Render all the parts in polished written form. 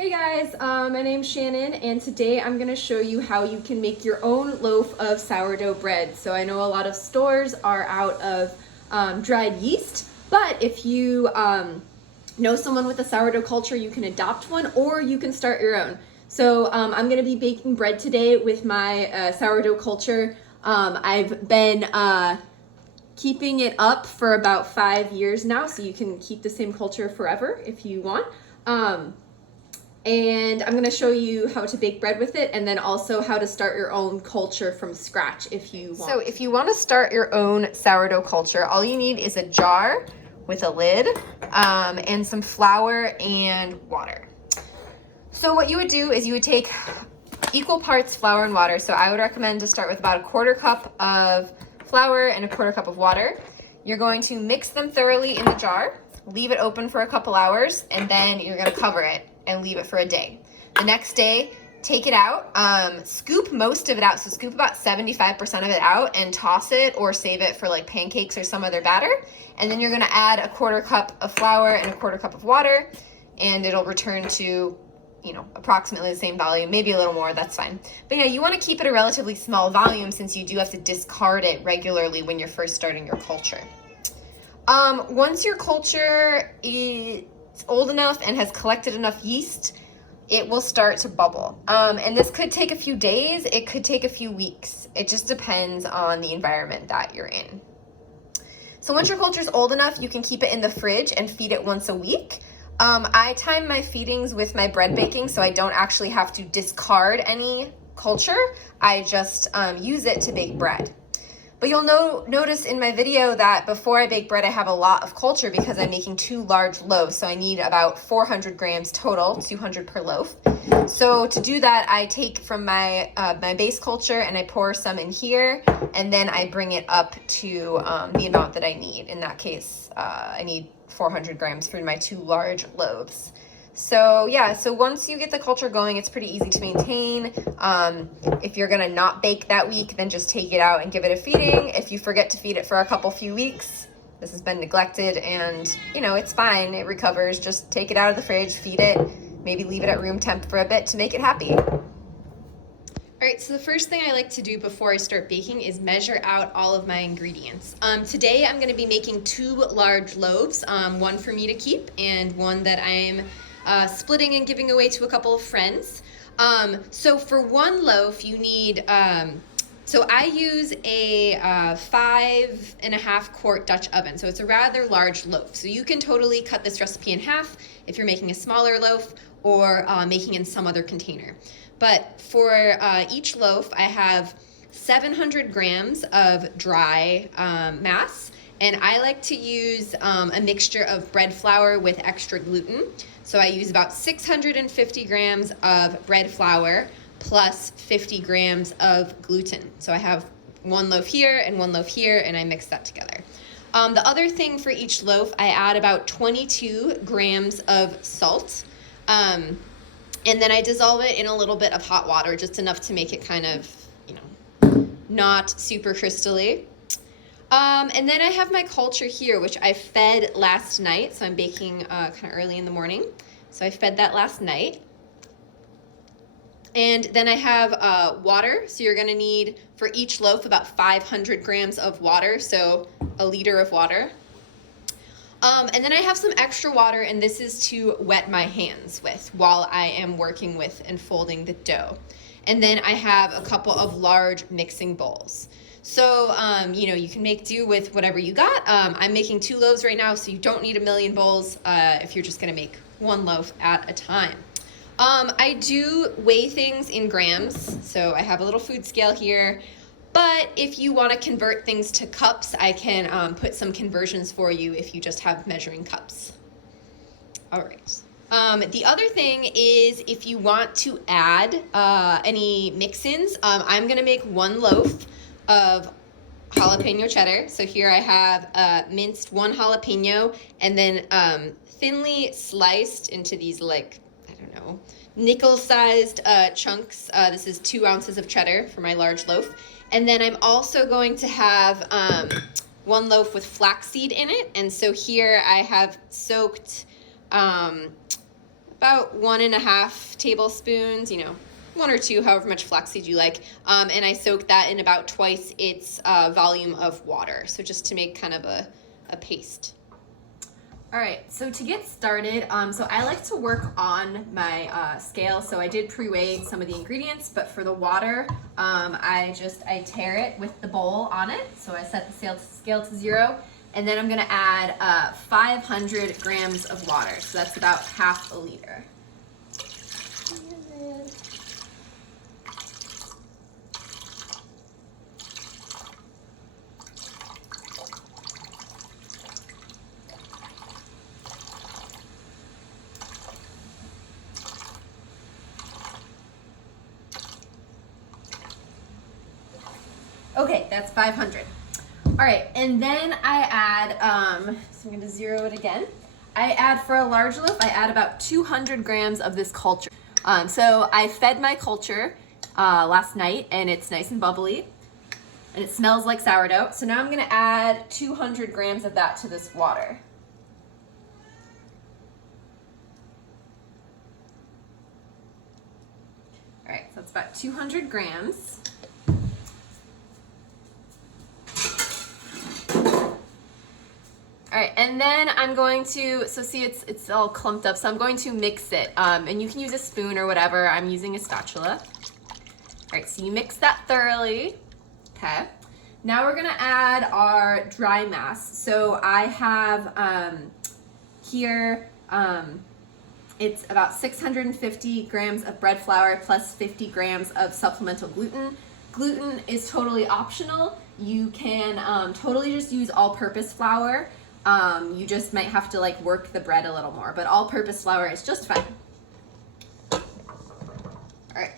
Hey guys, my name's Shannon, and today I'm going to show you how you can make your own loaf of sourdough bread. So I know a lot of stores are out of dried yeast, but if you know someone with a sourdough culture, you can adopt one or you can start your own. So I'm going to be baking bread today with my sourdough culture. I've been keeping it up for about 5 years now, so you can keep the same culture forever if you want. And I'm going to show you how to bake bread with it, and then also how to start your own culture from scratch if you want. So if you want to start your own sourdough culture, all you need is a jar with a lid and some flour and water. So what you would do is you would take equal parts flour and water. So I would recommend to start with about a 1/4 cup of flour and a 1/4 cup of water. You're going to mix them thoroughly in the jar, leave it open for a couple hours, and then you're going to cover it and leave it for a day. The next day, take it out, scoop most of it out. So scoop about 75% of it out and toss it or save it for like pancakes or some other batter. And then you're gonna add a 1/4 cup of flour and a 1/4 cup of water, and it'll return to, approximately the same volume, maybe a little more, that's fine. But yeah, you wanna keep it a relatively small volume since you do have to discard it regularly when you're first starting your culture. Once your culture is old enough and has collected enough yeast, it will start to bubble. And this could take a few days, it could take a few weeks. It just depends on the environment that you're in. So once your culture is old enough, you can keep it in the fridge and feed it once a week. I time my feedings with my bread baking, so I don't actually have to discard any culture. I just use it to bake bread. But you'll notice in my video that before I bake bread, I have a lot of culture because I'm making 2 large loaves. So I need about 400 grams total, 200 per loaf. So to do that, I take from my base culture and I pour some in here, and then I bring it up to the amount that I need. In that case, I need 400 grams for my 2 large loaves. So yeah, so once you get the culture going, it's pretty easy to maintain. If you're gonna not bake that week, then just take it out and give it a feeding. If you forget to feed it for a few weeks, this has been neglected and it's fine, it recovers. Just take it out of the fridge, feed it, maybe leave it at room temp for a bit to make it happy. All right, so the first thing I like to do before I start baking is measure out all of my ingredients. Today I'm gonna be making 2 large loaves, one for me to keep and one that I'm splitting and giving away to a couple of friends. So for 1 loaf you need, so I use a 5.5 quart Dutch oven, so it's a rather large loaf. So you can totally cut this recipe in half if you're making a smaller loaf or making in some other container. But for each loaf I have 700 grams of dry mass, and I like to use a mixture of bread flour with extra gluten. So I use about 650 grams of bread flour plus 50 grams of gluten. So I have 1 loaf here and 1 loaf here, and I mix that together. The other thing for each loaf, I add about 22 grams of salt. And then I dissolve it in a little bit of hot water, just enough to make it kind of, not super crystally. And then I have my culture here, which I fed last night. So I'm baking kind of early in the morning. So I fed that last night. And then I have water. So you're gonna need for each loaf about 500 grams of water. So a liter of water. And then I have some extra water, and this is to wet my hands with while I am working with and folding the dough. And then I have a couple of large mixing bowls. So, you can make do with whatever you got. I'm making 2 loaves right now, so you don't need a million bowls if you're just gonna make 1 loaf at a time. I do weigh things in grams, so I have a little food scale here. But if you wanna convert things to cups, I can put some conversions for you if you just have measuring cups. All right. The other thing is if you want to add any mix-ins, I'm gonna make 1 loaf of jalapeno cheddar. So here I have minced 1 jalapeno and then thinly sliced into these nickel-sized chunks. This is 2 ounces of cheddar for my large loaf. And then I'm also going to have 1 loaf with flaxseed in it. And so here I have soaked about 1.5 tablespoons, you know, 1 or 2, however much flaxseed you like. And I soak that in about twice its volume of water. So just to make kind of a paste. All right, so to get started, so I like to work on my scale. So I did pre-weigh some of the ingredients, but for the water, I tare it with the bowl on it. So I set the scale to 0, and then I'm gonna add 500 grams of water. So that's about half a liter. Okay, that's 500. All right, and then I add, so I'm gonna 0 it again. I add, for a large loaf, I add about 200 grams of this culture. So I fed my culture last night, and it's nice and bubbly, and it smells like sourdough. So now I'm gonna add 200 grams of that to this water. All right, so that's about 200 grams. All right, and then I'm going to, so see it's all clumped up, so I'm going to mix it. And you can use a spoon or whatever. I'm using a spatula. All right, so you mix that thoroughly. Okay. Now we're gonna add our dry mass. So I have here, it's about 650 grams of bread flour plus 50 grams of supplemental gluten. Gluten is totally optional. You can totally just use all-purpose flour. You just might have to like work the bread a little more, but all-purpose flour is just fine. All right.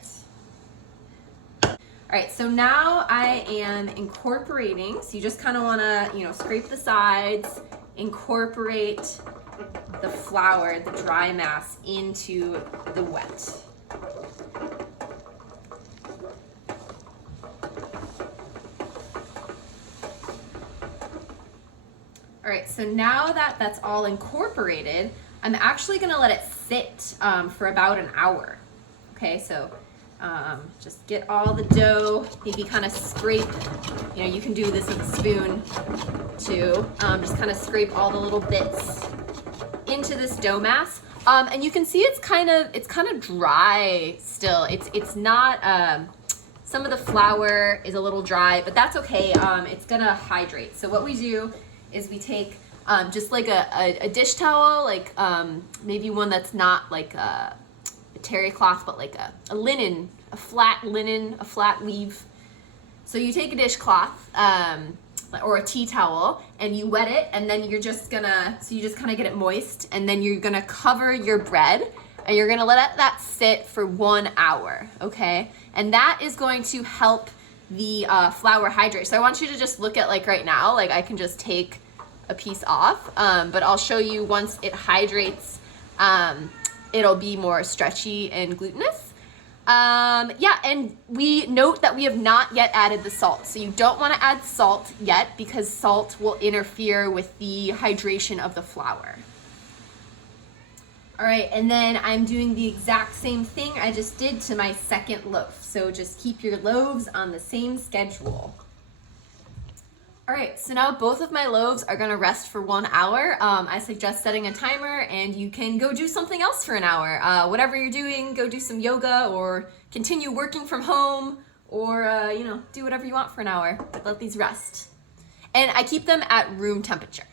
All right, so now I am incorporating, so you just kind of want to, you know, scrape the sides, incorporate the flour, the dry mass, into the wet. All right, so now that that's all incorporated, I'm actually gonna let it sit for about an hour. Okay, so just get all the dough, maybe kind of scrape, you know, you can do this with a spoon too. Just kind of scrape all the little bits into this dough mass. And you can see it's kind of dry still. It's not, some of the flour is a little dry, but that's okay. It's gonna hydrate. So what we do is we take just like a dish towel, like maybe one that's not like a terry cloth, but like a linen, a flat linen, a flat weave. So you take a dishcloth or a tea towel and you wet it, and then you're just gonna, so you just kind of get it moist, and then you're gonna cover your bread and you're gonna let that sit for 1 hour, okay? And that is going to help the flour hydrate. So I want you to just look at, like right now, like I can just take a piece off, but I'll show you once it hydrates, it'll be more stretchy and glutinous. Yeah, and we note that we have not yet added the salt. So you don't want to add salt yet because salt will interfere with the hydration of the flour. All right, and then I'm doing the exact same thing I just did to my second loaf. So just keep your loaves on the same schedule. All right, so now both of my loaves are gonna rest for 1 hour. I suggest setting a timer, and you can go do something else for an hour. Whatever you're doing, go do some yoga or continue working from home, or you know, do whatever you want for an hour, but let these rest. And I keep them at room temperature.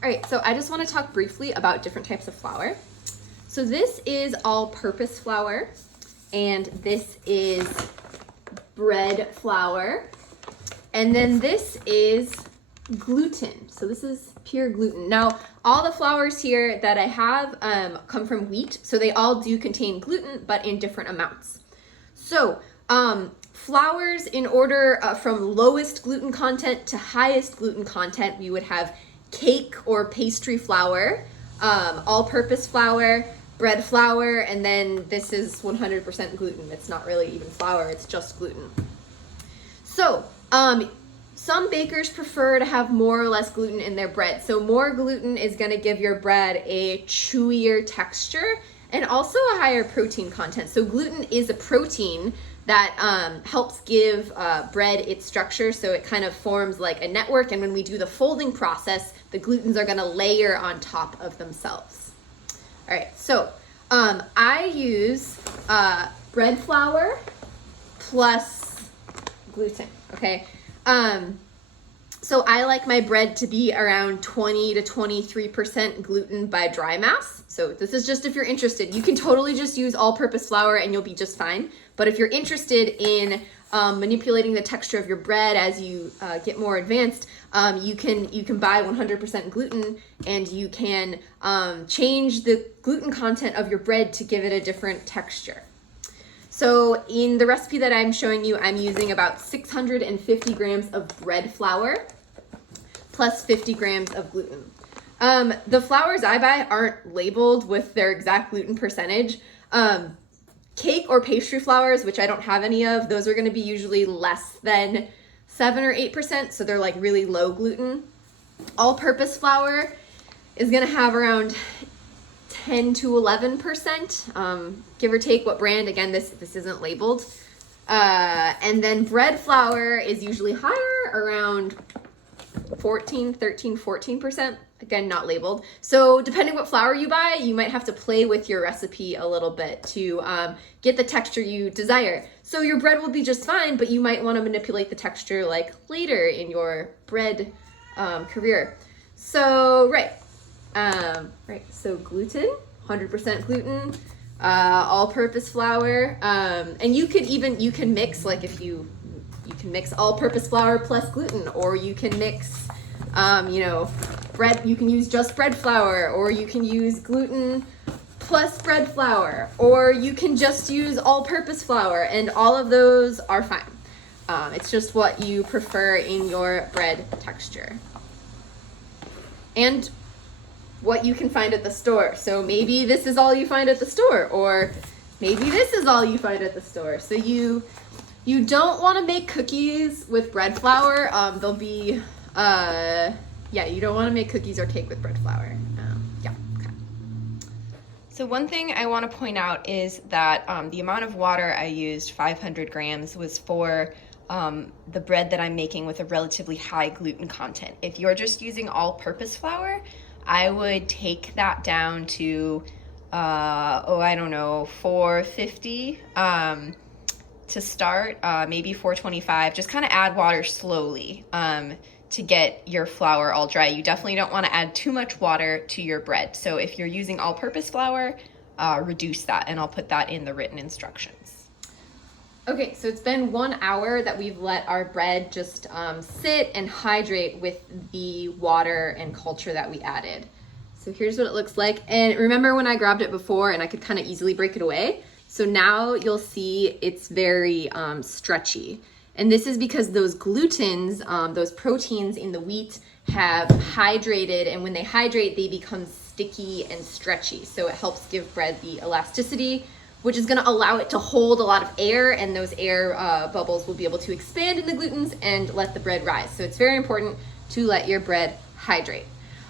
All right, so I just wanna talk briefly about different types of flour. So this is all-purpose flour, and this is bread flour. And then this is gluten. So this is pure gluten. Now, all the flours here that I have come from wheat. So they all do contain gluten, but in different amounts. So flours, in order from lowest gluten content to highest gluten content, we would have cake or pastry flour, all-purpose flour, bread flour, and then this is 100% gluten. It's not really even flour, it's just gluten. So some bakers prefer to have more or less gluten in their bread. So more gluten is going to give your bread a chewier texture and also a higher protein content. So gluten is a protein that helps give bread its structure, so it kind of forms like a network, and when we do the folding process, the glutens are going to layer on top of themselves. All right, so I use bread flour plus gluten, okay? So I like my bread to be around 20 to 23% gluten by dry mass. So this is just if you're interested. You can totally just use all-purpose flour and you'll be just fine. But if you're interested in manipulating the texture of your bread as you get more advanced, you can buy 100% gluten, and you can change the gluten content of your bread to give it a different texture. So in the recipe that I'm showing you, I'm using about 650 grams of bread flour plus 50 grams of gluten. The flours I buy aren't labeled with their exact gluten percentage. Cake or pastry flours, which I don't have any of, those are going to be usually less than 7 or 8%, so they're like really low gluten. All-purpose flour is going to have around 10 to 11%, give or take what brand. Again, this isn't labeled. And then bread flour is usually higher, around 14%. Again, not labeled. So depending what flour you buy, you might have to play with your recipe a little bit to get the texture you desire. So your bread will be just fine, but you might want to manipulate the texture like later in your bread career. So, so gluten, 100% gluten, all-purpose flour, and you can mix, like if you can mix all-purpose flour plus gluten, or you can mix, bread, you can use just bread flour, or you can use gluten plus bread flour, or you can just use all-purpose flour, and all of those are fine. It's just what you prefer in your bread texture. And what you can find at the store. So maybe this is all you find at the store, or maybe this is all you find at the store. So you don't want to make cookies with bread flour. They'll be, you don't want to make cookies or cake with bread flour. Okay. So one thing I want to point out is that the amount of water I used, 500 grams, was for the bread that I'm making with a relatively high gluten content. If you're just using all-purpose flour, I would take that down to, 450 to start, maybe 425. Just kind of add water slowly to get your flour all dry. You definitely don't want to add too much water to your bread. So if you're using all-purpose flour, reduce that, and I'll put that in the written instructions. Okay, so it's been 1 hour that we've let our bread just sit and hydrate with the water and culture that we added. So here's what it looks like. And remember when I grabbed it before and I could kind of easily break it away? So now you'll see it's very stretchy. And this is because those glutens, those proteins in the wheat have hydrated, and when they hydrate, they become sticky and stretchy. So it helps give bread the elasticity, which is going to allow it to hold a lot of air, and those air bubbles will be able to expand in the glutens and let the bread rise. So it's very important to let your bread hydrate.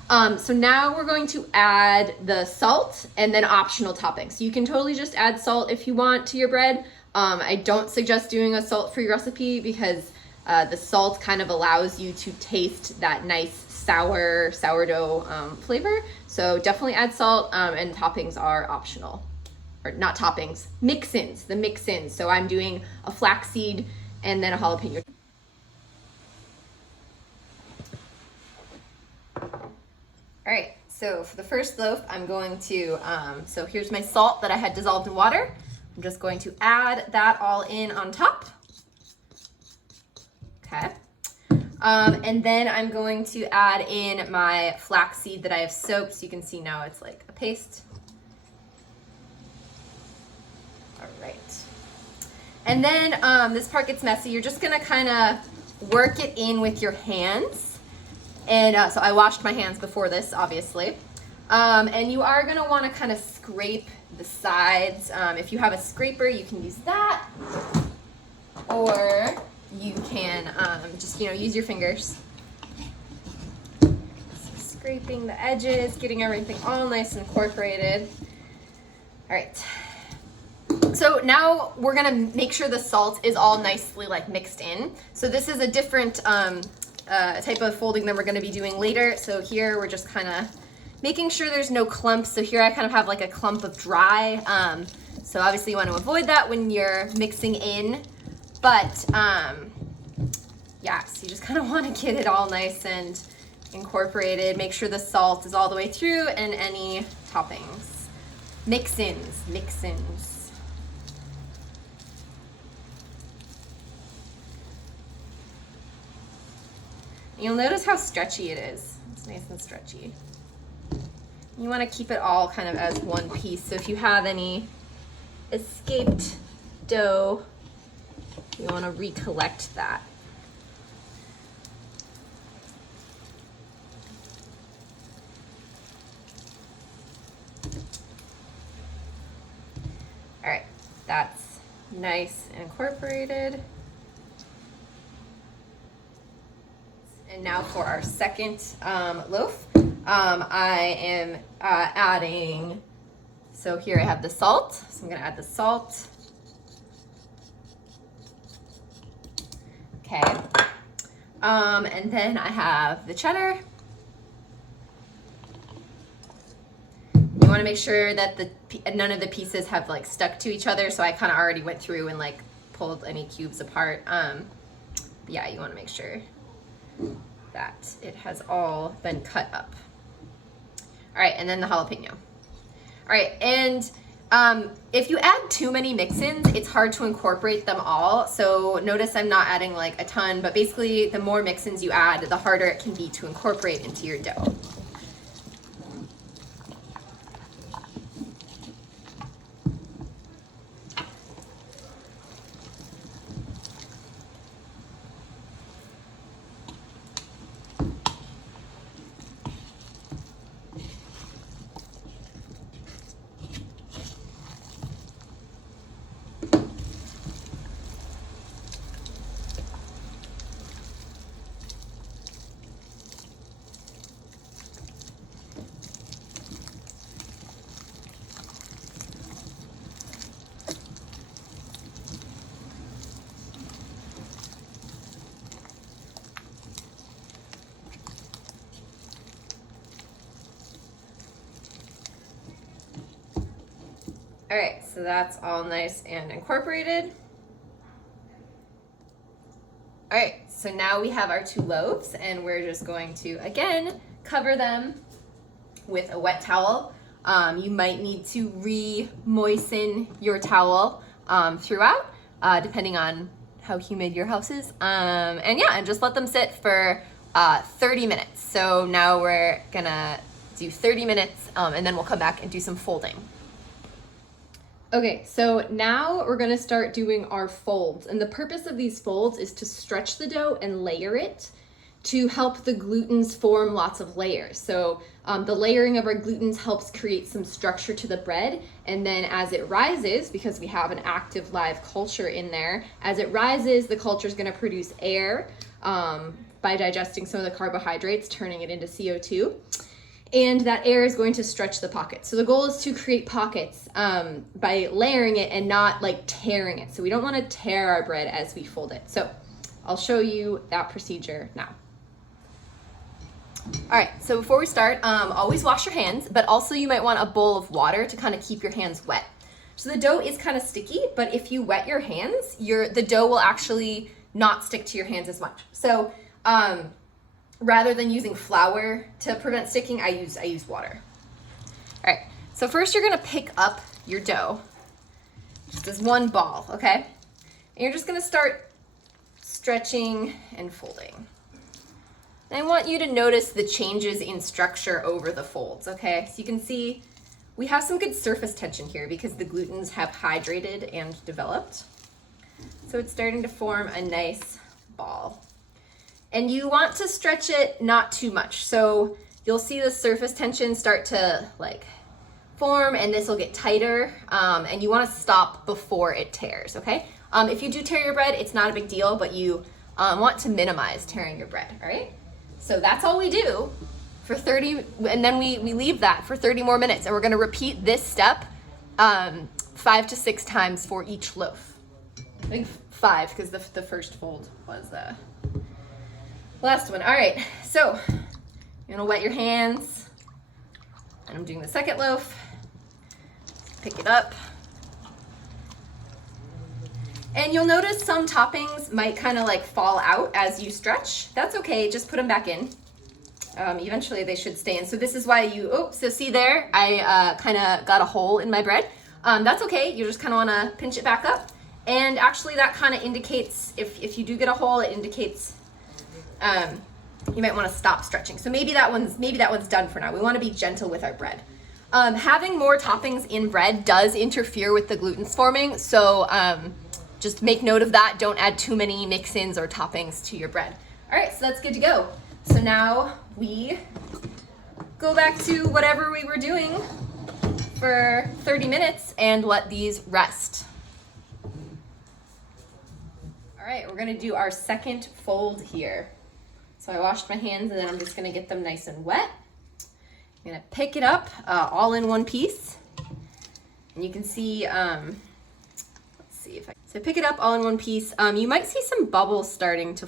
So now we're going to add the salt and then optional toppings. So you can totally just add salt if you want to your bread. I don't suggest doing a salt-free recipe because the salt kind of allows you to taste that nice sourdough flavor. So definitely add salt, and toppings are optional. Or not toppings, mix-ins, the mix-ins. So I'm doing a flaxseed and then a jalapeno. All right, so for the first loaf, I'm going to, so here's my salt that I had dissolved in water. I'm just going to add that all in on top. Okay. And then I'm going to add in my flaxseed that I have soaked. So you can see now it's like a paste. All right. And then this part gets messy. You're just gonna kind of work it in with your hands. And so I washed my hands before this, obviously. And you are gonna wanna kind of scrape the sides. If you have a scraper, you can use that. Or you can just, use your fingers. Scraping the edges, getting everything all nice and incorporated. All right. So now we're gonna make sure the salt is all nicely like mixed in. So this is a different type of folding than we're gonna be doing later. So here we're just kind of making sure there's no clumps. So here I kind of have like a clump of dry. So obviously you want to avoid that when you're mixing in, but yeah, so you just kind of want to get it all nice and incorporated. Make sure the salt is all the way through and any toppings. Mix-ins. You'll notice how stretchy it is. It's nice and stretchy. You want to keep it all kind of as one piece. So if you have any escaped dough, you want to recollect that. All right, that's nice and incorporated. And now for our second loaf, I am adding, so here I have the salt, so I'm gonna add the salt. Okay, and then I have the cheddar. You wanna make sure that none of the pieces have like stuck to each other, so I kind of already went through and like pulled any cubes apart. Yeah, you wanna make sure that it has all been cut up. All right, and then the jalapeno. All right, and if you add too many mix-ins, it's hard to incorporate them all. So notice I'm not adding like a ton, but basically the more mix-ins you add, the harder it can be to incorporate into your dough. All right, so that's all nice and incorporated. All right, so now we have our 2 loaves and we're just going to, again, cover them with a wet towel. You might need to re-moisten your towel throughout, depending on how humid your house is. And yeah, and just let them sit for 30 minutes. So now we're gonna do 30 minutes and then we'll come back and do some folding. Okay, so now we're gonna start doing our folds. And the purpose of these folds is to stretch the dough and layer it to help the glutens form lots of layers. So the layering of our glutens helps create some structure to the bread. And then as it rises, because we have an active live culture in there, as it rises, the culture is gonna produce air by digesting some of the carbohydrates, turning it into CO2. And that air is going to stretch the pockets. So the goal is to create pockets by layering it and not like tearing it. So we don't want to tear our bread as we fold it. So I'll show you that procedure now. All right, so before we start, always wash your hands, but also you might want a bowl of water to kind of keep your hands wet. So the dough is kind of sticky, but if you wet your hands, the dough will actually not stick to your hands as much. So rather than using flour to prevent sticking, I use water. All right, so first you're gonna pick up your dough, just as one ball, okay? And you're just gonna start stretching and folding. And I want you to notice the changes in structure over the folds, okay? So you can see we have some good surface tension here because the glutens have hydrated and developed. So it's starting to form a nice ball. And you want to stretch it not too much. So you'll see the surface tension start to like form and this will get tighter. And you want to stop before it tears, okay? If you do tear your bread, it's not a big deal, but you want to minimize tearing your bread, all right? So that's all we do for 30, and then we leave that for 30 more minutes, and we're gonna repeat this step 5 to 6 times for each loaf. I think 5, because the first fold was the last one. All right, so you're gonna wet your hands, and I'm doing the second loaf. Pick it up. And you'll notice some toppings might kind of like fall out as you stretch. That's okay, just put them back in. Eventually they should stay in. So this is why so see there, I kind of got a hole in my bread. That's okay, you just kind of want to pinch it back up. And actually that kind of indicates, if you do get a hole, it indicates you might want to stop stretching. So maybe that one's done for now. We want to be gentle with our bread. Having more toppings in bread does interfere with the gluten's forming, so just make note of that. Don't add too many mix-ins or toppings to your bread. All right, so that's good to go. So now we go back to whatever we were doing for 30 minutes and let these rest. All right, we're gonna do our second fold here. So I washed my hands and then I'm just gonna get them nice and wet. I'm gonna pick it up all in one piece. And you can see, let's see if so pick it up all in one piece. You might see some bubbles starting to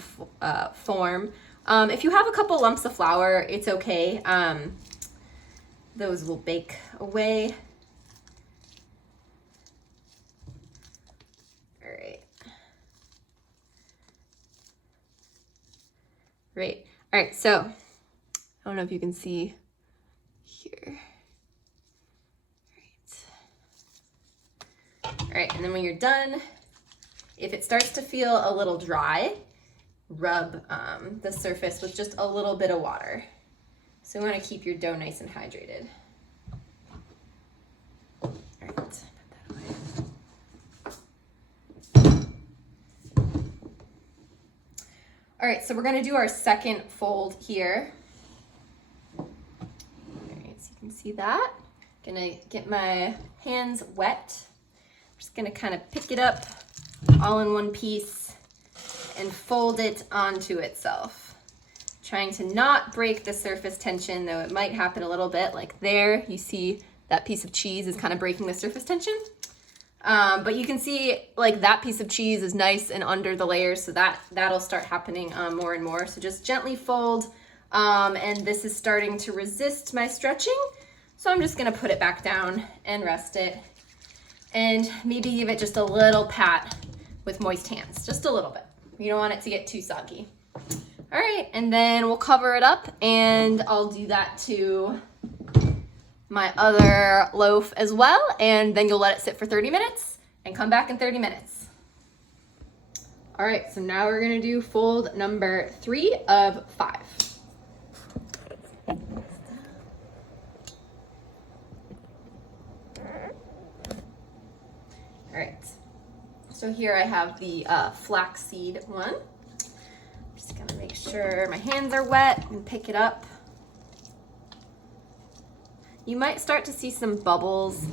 form. If you have a couple lumps of flour, it's okay. Those will bake away. All right. Great. All right, so I don't know if you can see here. All right, and then when you're done, if it starts to feel a little dry, rub the surface with just a little bit of water. So you want to keep your dough nice and hydrated. All right, put that away. All right, so we're going to do our second fold here. All right, so you can see that. Gonna get my hands wet. Just gonna kind of pick it up all in one piece and fold it onto itself. Trying to not break the surface tension, though it might happen a little bit. Like there, you see that piece of cheese is kind of breaking the surface tension. But you can see like that piece of cheese is nice and under the layers, so that'll start happening more and more. So just gently fold, and this is starting to resist my stretching. So I'm just gonna put it back down and rest it. And maybe give it just a little pat with moist hands, just a little bit. You don't want it to get too soggy. All right, and then we'll cover it up and I'll do that to my other loaf as well. And then you'll let it sit for 30 minutes and come back in 30 minutes. All right, so now we're gonna do fold number 3 of 5. All right, so here I have the flaxseed one. I'm just gonna make sure my hands are wet and pick it up. You might start to see some bubbles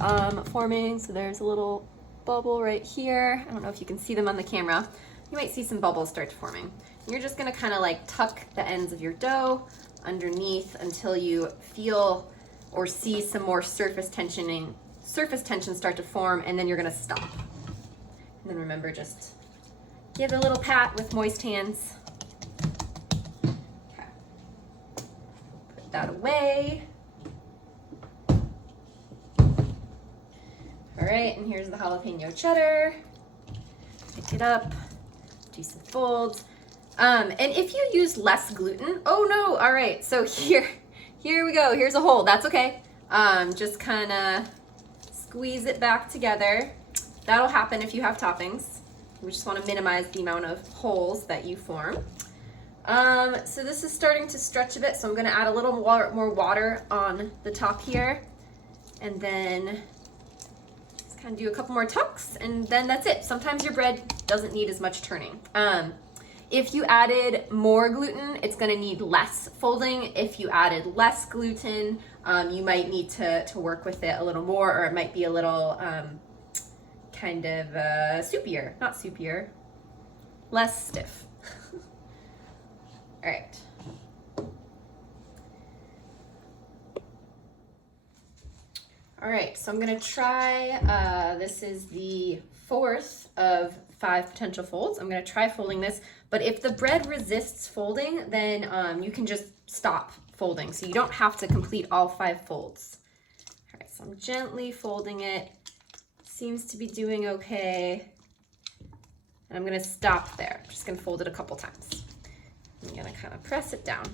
forming. So there's a little bubble right here. I don't know if you can see them on the camera. You might see some bubbles start forming. And you're just gonna kind of like tuck the ends of your dough underneath until you feel or see some more surface tension start to form, and then you're gonna stop. And then remember, just give it a little pat with moist hands. Okay. Put that away. All right, and here's the jalapeno cheddar. Pick it up, do some folds. And if you use less gluten, oh no, all right, so here we go, here's a hole, that's okay. Just kind of squeeze it back together. That'll happen if you have toppings. We just want to minimize the amount of holes that you form. So this is starting to stretch a bit, so I'm going to add a little more water on the top here, and then just kind of do a couple more tucks, and then that's it. Sometimes your bread doesn't need as much turning. If you added more gluten, it's going to need less folding. If you added less gluten, you might need to work with it a little more, or it might be a little kind of soupier, not soupier, less stiff. All right. All right, so I'm gonna try, this is the 4th of 5 potential folds. I'm gonna try folding this, but if the bread resists folding, then you can just stop folding. So you don't have to complete all 5 folds. All right, so I'm gently folding it. Seems to be doing okay. And I'm gonna stop there. I'm just gonna fold it a couple times. I'm gonna kind of press it down.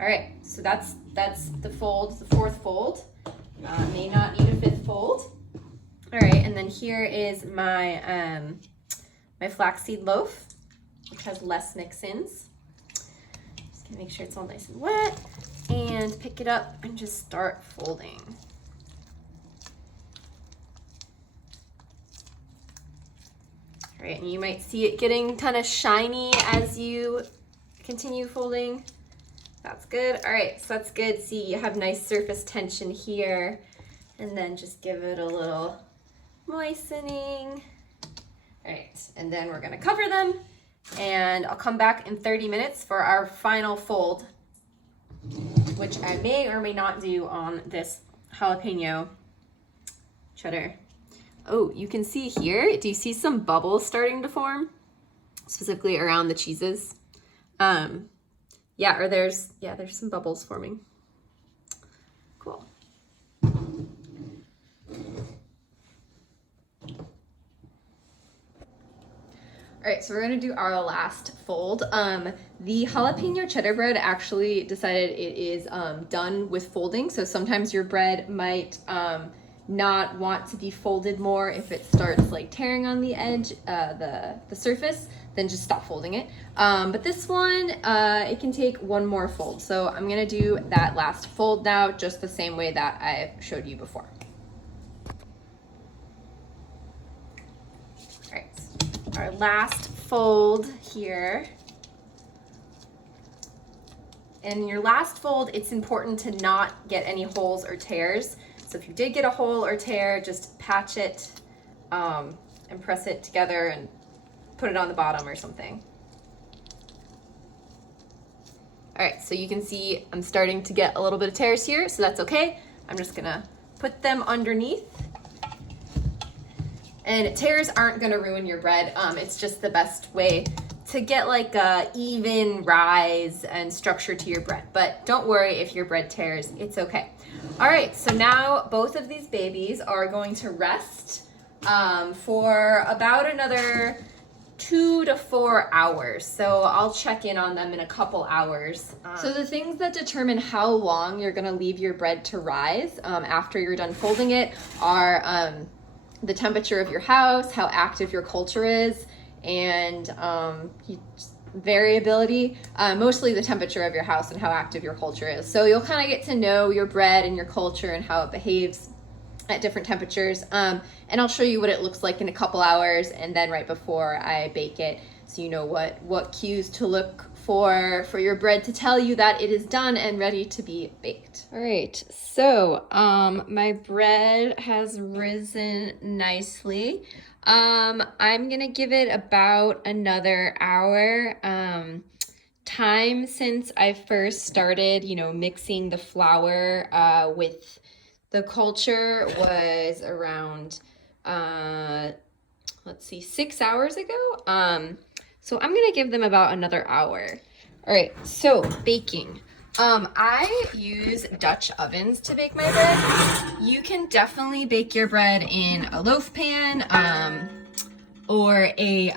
All right, so that's the fold, the 4th fold. May not need a 5th fold. All right, and then here is my my flaxseed loaf, which has less mix-ins. Just gonna make sure it's all nice and wet, and pick it up and just start folding. All right, and you might see it getting kind of shiny as you continue folding. That's good. All right, so that's good. See, you have nice surface tension here. And then just give it a little moistening. All right, and then we're gonna cover them, and I'll come back in 30 minutes for our final fold, which I may or may not do on this jalapeno cheddar. Oh, you can see here, do you see some bubbles starting to form? Specifically around the cheeses. Yeah, there's some bubbles forming. Cool. All right, so we're gonna do our last fold. The jalapeno cheddar bread actually decided it is done with folding. So sometimes your bread might not want to be folded more if it starts like tearing on the edge, the surface. Then just stop folding it. But this one, it can take one more fold. So I'm gonna do that last fold now, just the same way that I showed you before. All right, our last fold here. In your last fold, it's important to not get any holes or tears. So if you did get a hole or tear, just patch it and press it together and put it on the bottom or something. All right, so you can see I'm starting to get a little bit of tears here, so that's okay. I'm just gonna put them underneath. And tears aren't gonna ruin your bread. It's just the best way to get like a even rise and structure to your bread. But don't worry if your bread tears, it's okay. All right, so now both of these babies are going to rest for about another 2 to 4 hours. So I'll check in on them in a couple hours. So the things that determine how long you're gonna leave your bread to rise after you're done folding it are the temperature of your house, how active your culture is, and variability, mostly the temperature of your house and how active your culture is. So you'll kind of get to know your bread and your culture and how it behaves at different temperatures. And I'll show you what it looks like in a couple hours and then right before I bake it, so you know what cues to look for your bread to tell you that it is done and ready to be baked. All right, so my bread has risen nicely. I'm gonna give it about another hour. Time since I first started, mixing the flour with the culture was around, 6 hours ago. So I'm gonna give them about another hour. All right, so baking. I use Dutch ovens to bake my bread. You can definitely bake your bread in a loaf pan, or a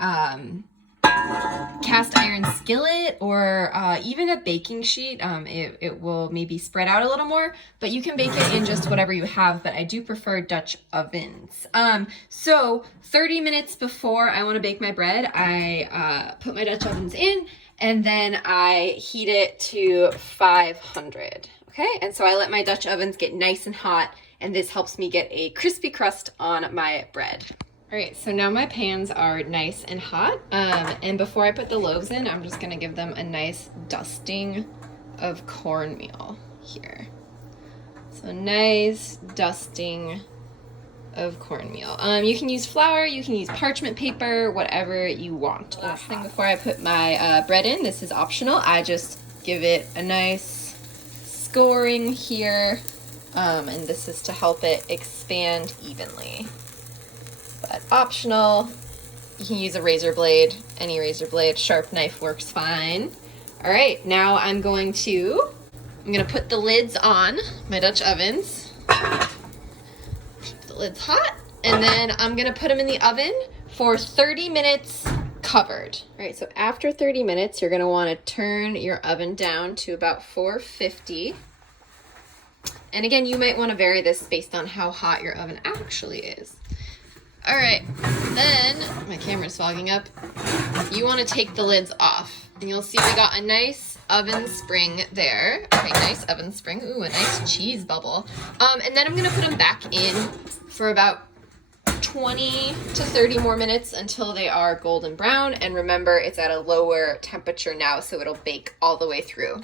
cast iron skillet, or even a baking sheet. It will maybe spread out a little more, but you can bake it in just whatever you have, but I do prefer Dutch ovens. So 30 minutes before I want to bake my bread, I put my Dutch ovens in, and then I heat it to 500. Okay, and so I let my Dutch ovens get nice and hot, and this helps me get a crispy crust on my bread. All right, so now my pans are nice and hot, and before I put the loaves in, I'm just gonna give them a nice dusting of cornmeal here. So nice dusting of cornmeal. You can use flour, you can use parchment paper, whatever you want. Last thing before I put my bread in, this is optional. I just give it a nice scoring here, and this is to help it expand evenly. But optional, you can use a razor blade, any razor blade, sharp knife works fine. All right, now I'm gonna put the lids on my Dutch ovens. Keep the lids hot, and then I'm gonna put them in the oven for 30 minutes covered. All right, so after 30 minutes, you're gonna wanna turn your oven down to about 450. And again, you might wanna vary this based on how hot your oven actually is. All right, then, my camera's fogging up. You wanna take the lids off. And you'll see we got a nice oven spring there. Okay, nice oven spring. Ooh, a nice cheese bubble. And then I'm gonna put them back in for about 20 to 30 more minutes until they are golden brown. And remember, it's at a lower temperature now, so it'll bake all the way through.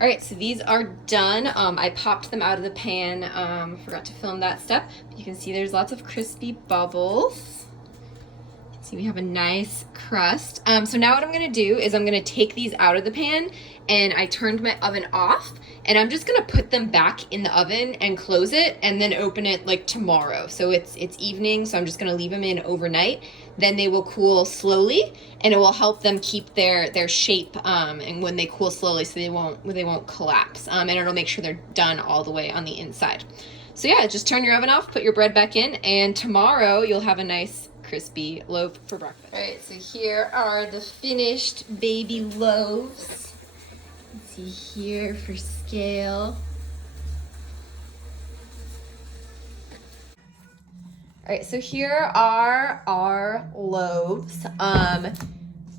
All right, so these are done. I popped them out of the pan. Forgot to film that step. But you can see there's lots of crispy bubbles. See, we have a nice crust. So now what I'm gonna do is I'm gonna take these out of the pan, and I turned my oven off, and I'm just gonna put them back in the oven and close it and then open it like tomorrow. So it's evening, so I'm just gonna leave them in overnight. Then they will cool slowly, and it will help them keep their shape, and when they cool slowly, so they won't collapse. And it'll make sure they're done all the way on the inside. So yeah, just turn your oven off, put your bread back in, and tomorrow you'll have a nice crispy loaf for breakfast. All right, so here are the finished baby loaves. Let's see here for scale. All right, so here are our loaves.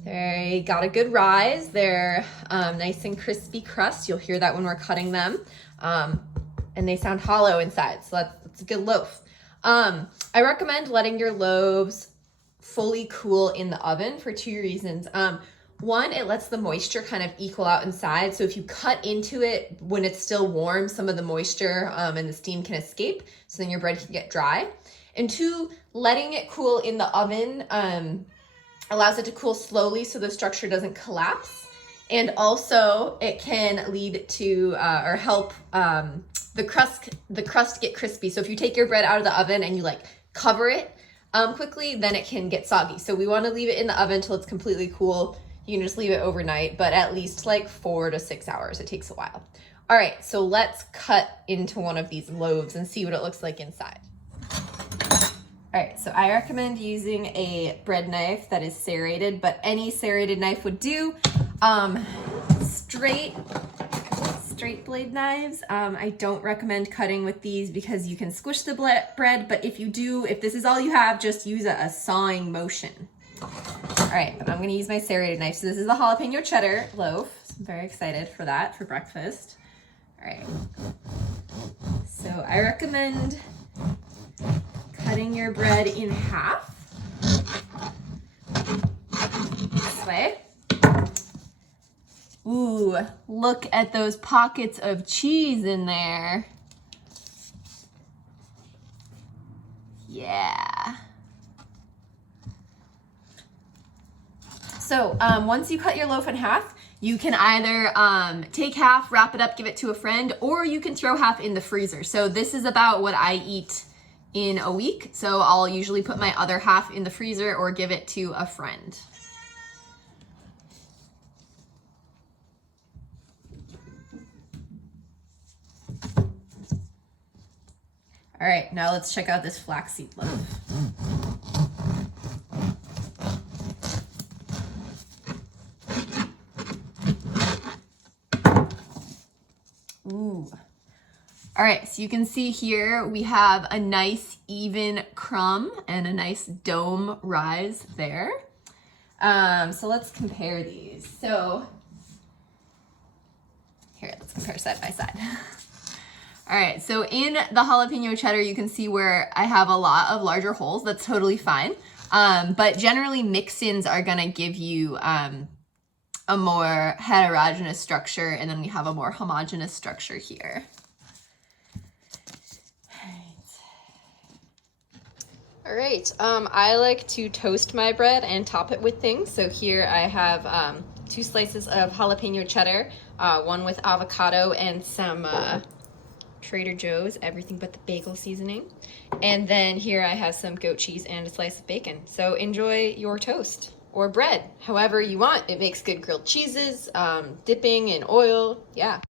They got a good rise. They're nice and crispy crust. You'll hear that when we're cutting them. And they sound hollow inside, so that's a good loaf. I recommend letting your loaves fully cool in the oven for two reasons. One, it lets the moisture kind of equal out inside. So if you cut into it when it's still warm, some of the moisture and the steam can escape, so then your bread can get dry. And two, letting it cool in the oven allows it to cool slowly so the structure doesn't collapse. And also it can lead to or help the crust get crispy. So if you take your bread out of the oven and you like cover it quickly, then it can get soggy. So we want to leave it in the oven until it's completely cool. You can just leave it overnight, but at least like 4 to 6 hours. It takes a while. All right, so let's cut into one of these loaves and see what it looks like inside. All right, so I recommend using a bread knife that is serrated, but any serrated knife would do. Straight blade knives, I don't recommend cutting with these because you can squish the bread, but if this is all you have, just use a sawing motion. All right, I'm gonna use my serrated knife. So this is a jalapeno cheddar loaf. So I'm very excited for that for breakfast. All right, so I recommend cutting your bread in half this way. Ooh, look at those pockets of cheese in there. Yeah. So once you cut your loaf in half, you can either take half, wrap it up, give it to a friend, or you can throw half in the freezer. So this is about what I eat in a week. So I'll usually put my other half in the freezer or give it to a friend. All right, now let's check out this flaxseed loaf. Ooh. All right, so you can see here we have a nice even crumb and a nice dome rise there. So let's compare these. So here, let's compare side by side. All right, so in the jalapeno cheddar, you can see where I have a lot of larger holes. That's totally fine. But generally mix-ins are gonna give you a more heterogeneous structure, and then we have a more homogeneous structure here. All right. All right, I like to toast my bread and top it with things. So here I have 2 slices of jalapeno cheddar, one with avocado and some Trader Joe's, everything but the bagel seasoning. And then here I have some goat cheese and a slice of bacon. So enjoy your toast or bread, however you want. It makes good grilled cheeses, dipping in oil, yeah.